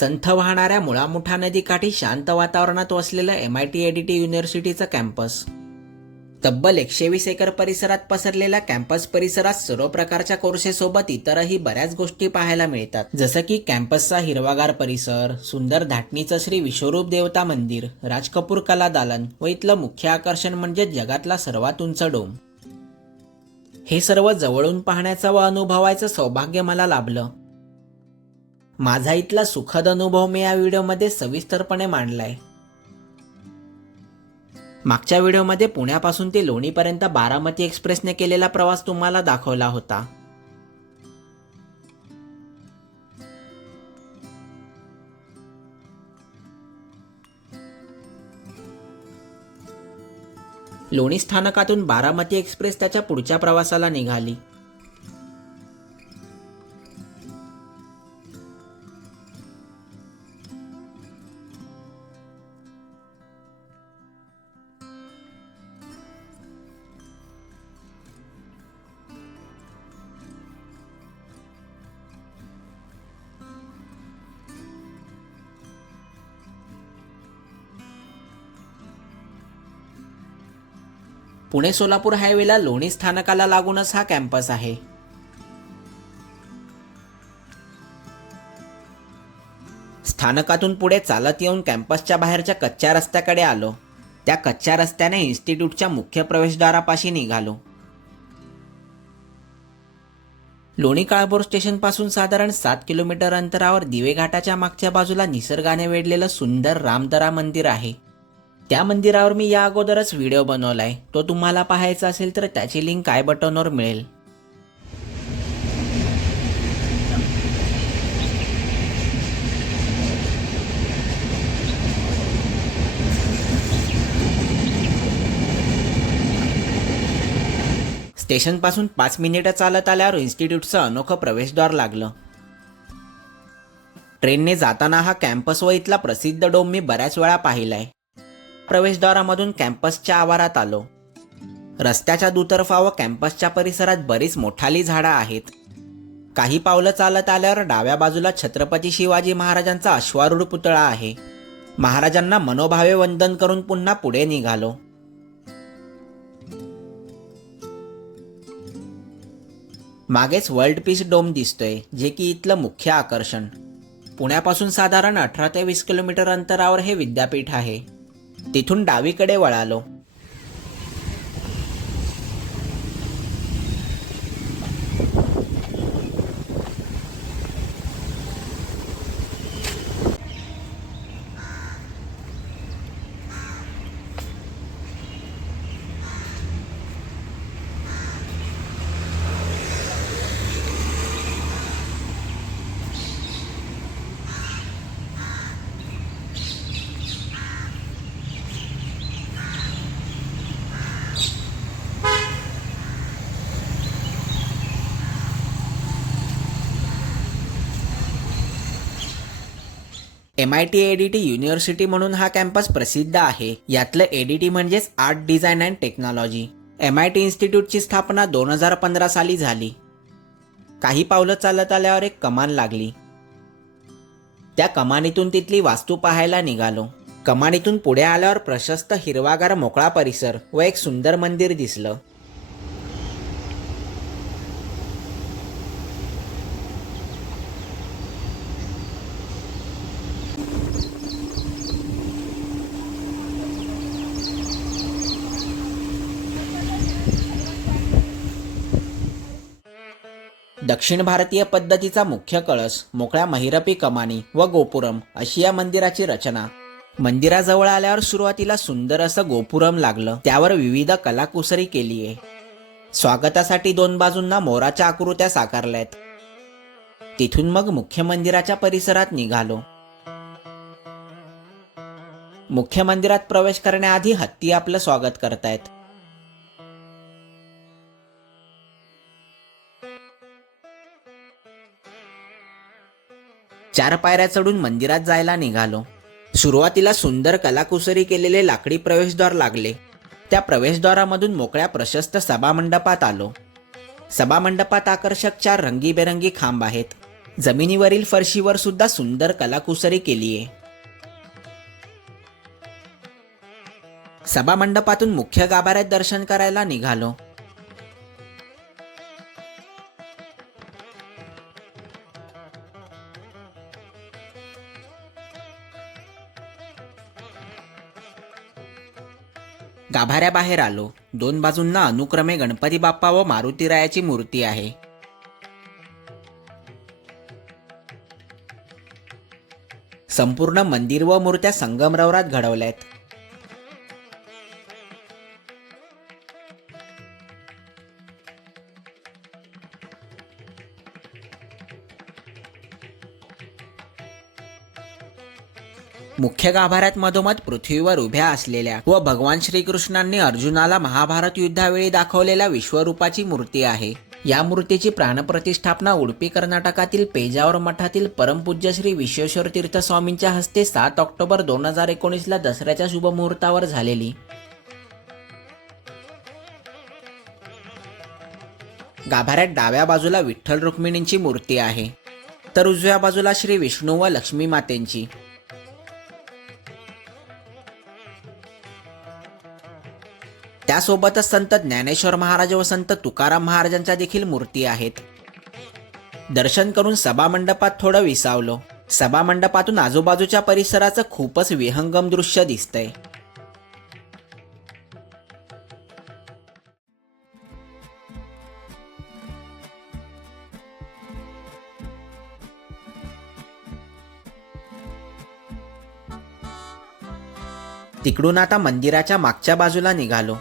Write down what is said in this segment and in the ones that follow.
संथ वाहणाऱ्या मुळामुठा नदीकाठी शांत वातावरणात वसलेलं एम आय टी एडीटी युनिव्हर्सिटीचं कॅम्पस तब्बल एकशे वीस एकर परिसरात पसरलेल्या कॅम्पस परिसरात सर्व प्रकारच्या कोर्सेसोबत इतरही बऱ्याच गोष्टी पाहायला मिळतात. जसं की कॅम्पसचा हिरवागार परिसर सुंदर धाटणीचं श्री विश्वरूप देवता मंदिर राज कपूर कला दालन व इथलं मुख्य आकर्षण म्हणजे जगातला सर्वात उंच डोम. हे सर्व जवळून पाहण्याचं व अनुभवायचं सौभाग्य मला लाभलं. माझा इथला सुखद अनुभव मी या व्हिडिओमध्ये सविस्तरपणे मांडलाय. मागच्या व्हिडिओमध्ये पुण्यापासून ते लोणीपर्यंत बारामती एक्सप्रेसने केलेला प्रवास तुम्हाला दाखवला होता. लोणी स्थानकातून बारामती एक्सप्रेस त्याच्या पुढच्या प्रवासाला निघाली. पुणे सोलापूर हायवेला लोणी स्थानकाला लागूनच हा कॅम्पस आहे. स्थानकातून पुढे चालत येऊन कॅम्पसच्या बाहेरच्या कच्च्या रस्त्याकडे आलो. त्या कच्च्या रस्त्याने इन्स्टिट्यूटच्या मुख्य प्रवेशद्वारापाशी निघालो. लोणी काळभोर स्टेशनपासून साधारण सात किलोमीटर अंतरावर दिवेघाटाच्या मागच्या बाजूला निसर्गाने वेढलेलं सुंदर रामदरा मंदिर आहे. त्या मंदिरावर मी या अगोदरच व्हिडिओ बनवलाय. तो तुम्हाला पाहायचा असेल तर त्याची लिंक काय बटनवर मिळेल. स्टेशनपासून पाच मिनिटं चालत आल्यावर इन्स्टिट्यूटचं अनोखं प्रवेशद्वार लागलं. ट्रेनने जाताना हा कॅम्पस व इथला प्रसिद्ध डोम मी बऱ्याच वेळा पाहिलाय. प्रवेशद्वारामधून कॅम्पसच्या आवारात आलो. रस्त्याच्या दुतर्फा व कॅम्पसच्या परिसरात बरीच मोठाली झाडं आहेत. काही पावलं चालत आल्यावर डाव्या बाजूला छत्रपती शिवाजी महाराजांचा अश्वारूढ पुतळा आहे. महाराजांना मनोभावे वंदन करून पुन्हा पुढे निघालो. मागेच वर्ल्ड पीस डोम दिसतोय जे की इथलं मुख्य आकर्षण. पुण्यापासून साधारण अठरा ते वीस किलोमीटर अंतरावर हे विद्यापीठ आहे. तिथून डावीकडे वळालो. M I T ADT university म्हणून हा कॅम्पस प्रसिद्ध आहे. यातलं एडीटी म्हणजेच art design and technology M I T इन्स्टिट्यूटची स्थापना दोन हजार पंधरा साली झाली. काही पावलं चालत आल्यावर एक कमान लागली. त्या कमानीतून तिथली वास्तू पाहायला निघालो. कमानीतून पुढे आल्यावर प्रशस्त हिरवागार मोकळा परिसर व एक सुंदर मंदिर दिसलं. दक्षिण भारतीय पद्धतीचा मुख्य कळस मोकळ्या महिरपी कमानी व गोपुरम अशी या मंदिराची रचना. मंदिराजवळ आल्यावर सुरुवातीला सुंदर असं गोपुरम लागलं त्यावर विविध कलाकुसरी केलीये. स्वागतासाठी दोन बाजूंना मोराच्या आकृत्या साकारल्यात. तिथून मग मुख्य मंदिराच्या परिसरात निघालो. मुख्य मंदिरात प्रवेश करण्याआधी हत्ती आपलं स्वागत करतायत. चार पायऱ्या चढून मंदिरात जायला निघालो. सुरुवातीला सुंदर कलाकुसरी केलेले लाकडी प्रवेशद्वार लागले. त्या प्रवेशद्वारामधून मोकळ्या प्रशस्त सभामंडपात आलो. सभामंडपात आकर्षक चार रंगीबेरंगी खांब आहेत. जमिनीवरील फरशीवर सुद्धा सुंदर कलाकुसरी केली आहे सभामंडपातून मुख्य गाभाऱ्यात दर्शन करायला निघालो. बाहेर आलो. दोन बाजूंना अनुक्रमे गणपती बाप्पा व मारुतीरायाची मूर्ती आहे. संपूर्ण मंदिर व मूर्त्या संगमरवरात घडवल्यात. मुख्य गाभाऱ्यात मधोमध पृथ्वीवर उभ्या असलेल्या व भगवान श्रीकृष्णांनी अर्जुनाला महाभारत युद्धावेळी दाखवलेल्या विश्वरूपाची मूर्ती आहे. या मूर्तीची प्राणप्रतिष्ठापना उडपी कर्नाटकातील पेजावर मठातील परमपूज्य श्री विश्वेश्वर तीर्थ स्वामींच्या हस्ते सात ऑक्टोबर दोन हजार एकोणीसला दसऱ्याच्या शुभमुहूर्तावर झालेली. गाभाऱ्यात डाव्या बाजूला विठ्ठल रुक्मिणींची मूर्ती आहे. तर उजव्या बाजूला श्री विष्णू व लक्ष्मी मातेंची. त्यासोबतच संत ज्ञानेश्वर महाराज व संत तुकाराम महाराजांच्या देखील मूर्ती आहेत. दर्शन करून सभामंडपात थोडं विसावलो. सभामंडपातून आजूबाजूच्या परिसराचं खूपच विहंगम दृश्य दिसतंय. तिकडून आता मंदिराच्या मागच्या बाजूला निघालो.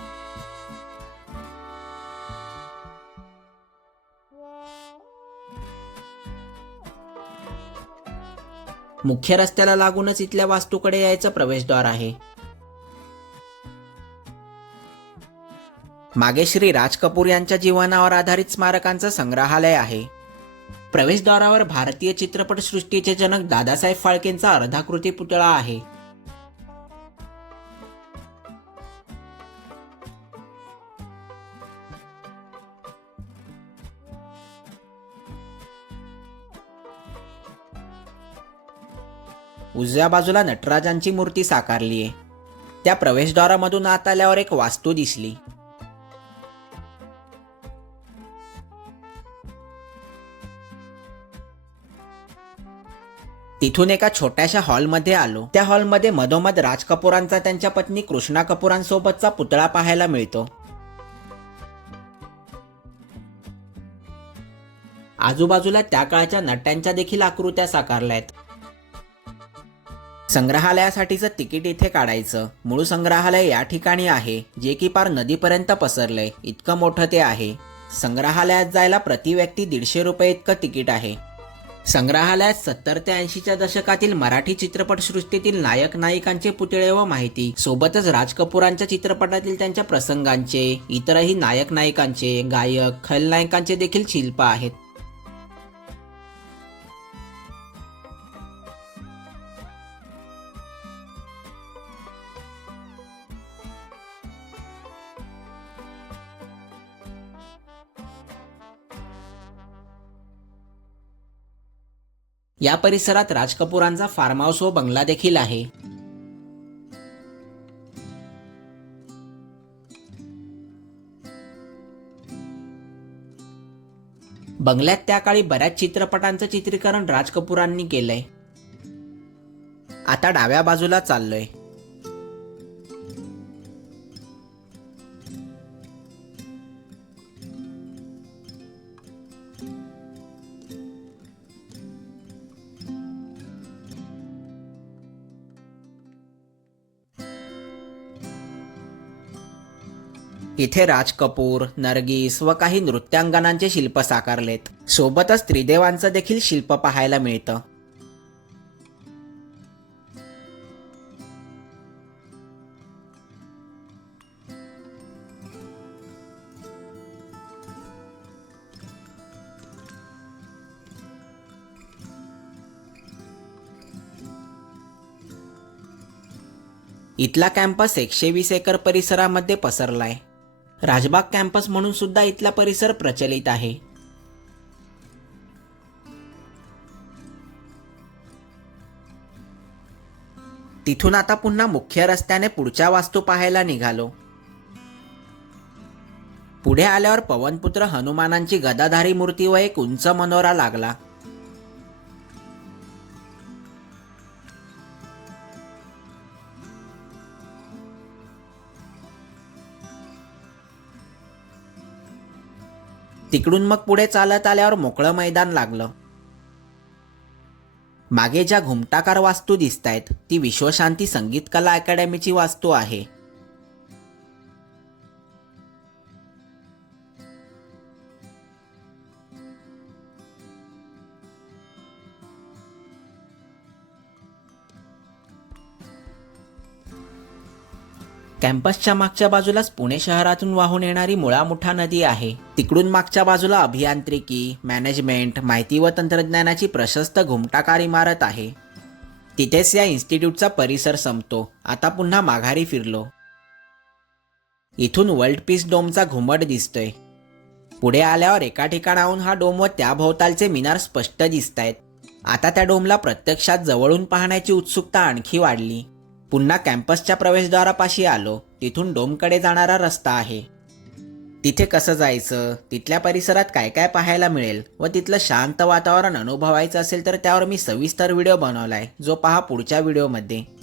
मुख्य रस्त्याला लागूनच इथल्या वास्तूकडे यायचं प्रवेशद्वार आहे. मागे श्री राज कपूर यांच्या जीवनावर आधारित स्मारकांचं संग्रहालय आहे. प्रवेशद्वारावर भारतीय चित्रपटसृष्टीचे जनक दादासाहेब फाळकेंचा अर्धाकृती पुतळा आहे. उजव्या बाजूला नटराजांची मूर्ती साकारली आहे त्या प्रवेशद्वारामधून आत आल्यावर एक वास्तू दिसली. तिथून एका छोट्याशा हॉलमध्ये आलो. त्या हॉलमध्ये मधोमध राज कपूरांचा त्यांच्या पत्नी कृष्णा कपूरांसोबतचा पुतळा पाहायला मिळतो. आजूबाजूला त्या काळच्या नट्यांच्या देखील आकृत्या साकारल्या आहेत. संग्रहालयासाठीचं तिकीट इथे काढायचं. मूळ संग्रहालय या ठिकाणी आहे जे की पार नदीपर्यंत पसरलंय. इतकं मोठं ते आहे. संग्रहालयात जायला प्रति व्यक्ती दीडशे रुपये इतकं तिकीट आहे. संग्रहालयात सत्तर ते ऐंशीच्या दशकातील मराठी चित्रपटसृष्टीतील नायक नायिकांचे पुतळे व माहिती सोबतच राज कपूरांच्या चित्रपटातील त्यांच्या प्रसंगांचे इतरही नायक नायिकांचे गायक खलनायकांचे देखील शिल्प आहेत. या परिसरात राज कपूरांचा फार्म हाऊस व बंगला देखील आहे. बंगल्यात त्या काळी बऱ्याच चित्रपटांचं चित्रीकरण राज कपूरांनी केलंय. आता डाव्या बाजूला चाललोय. इथे राज कपूर नरगिस व काही नृत्यांगनांचे शिल्प साकारलेत. सोबतच त्रिदेवांचं देखील शिल्प पाहायला मिळतं. इथला कॅम्पस एकशे वीस एकर परिसरामध्ये पसरलाय. राजबाग कॅम्पस म्हणून सुद्धा इथला परिसर प्रचलित आहे. तिथून आता पुन्हा मुख्य रस्त्याने पुढच्या वास्तू पाहायला निघालो. पुढे आल्यावर पवनपुत्र हनुमानांची गदाधारी मूर्ती व एक उंच मनोरा लागला. तिकडून मग पुढे चालत आल्यावर मोकळं मैदान लागलं. मागे ज्या घुमटाकार वास्तू दिसतायत ती विश्वशांती संगीत कला अकॅडमीची वास्तू आहे. कॅम्पसच्या मागच्या बाजूलाच पुणे शहरातून वाहून येणारी मुळामुठा नदी आहे. तिकडून मागच्या बाजूला अभियांत्रिकी मॅनेजमेंट माहिती व तंत्रज्ञानाची प्रशस्त घुमटाकार इमारत आहे. तिथेच या इन्स्टिट्यूटचा परिसर संपतो. आता पुन्हा माघारी फिरलो. इथून वर्ल्ड पीस डोमचा घुमट दिसतोय. पुढे आल्यावर एका ठिकाणाहून हा डोम व त्या भोवतालचे मिनार स्पष्ट दिसत आहेत आता त्या डोमला प्रत्यक्षात जवळून पाहण्याची उत्सुकता आणखी वाढली. पुन्हा कॅम्पसच्या प्रवेशद्वारापाशी आलो. तिथून डोमकडे जाणारा रस्ता आहे. तिथे कसं जायचं? तिथल्या परिसरात काय काय पाहायला मिळेल? व तिथलं शांत वातावरण अनुभवायचं असेल तर त्यावर मी सविस्तर व्हिडिओ बनवलाय जो पहा पुढच्या व्हिडिओमध्ये.